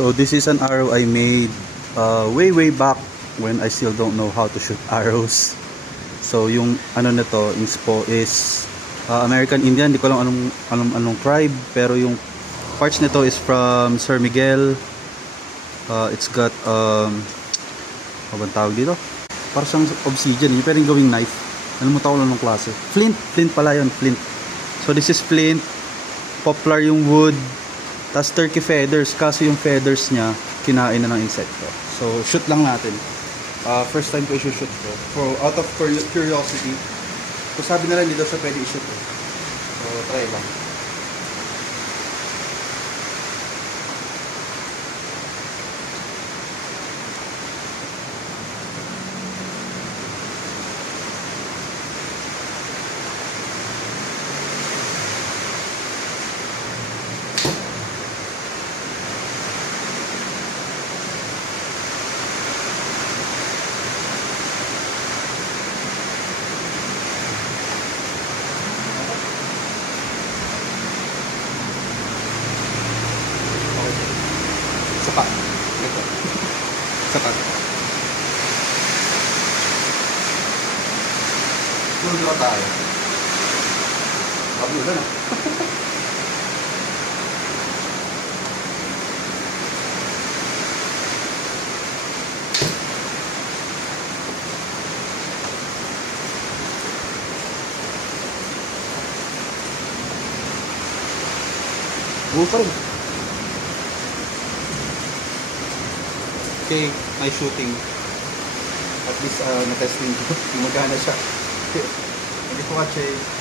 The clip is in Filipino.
So this is an arrow I made way back when I still don't know how to shoot arrows. So yung ano nito, inspo is American Indian, hindi ko lang anong tribe, pero yung parts nito is from Sir Miguel. It's got ano bang tawag dito? Parang siyang obsidian, yung pwedeng gawing knife. Nalimutan ko lang ng klase. Flint pala yun, flint. So this is flint, poplar yung wood, tas turkey feathers, kaso yung feathers niya kinain na ng insekto. So shoot lang natin. First time ko i-shoot ko. For out of curiosity. So sabi na lang dito sa pwede i-shoot ko. So try lang. Sapat. Ito. Sapat. Tulog na tayo. Bago na. Go pa rin. Okay, nice shooting. At least na-testing ko. Magana siya. Thank you for watching.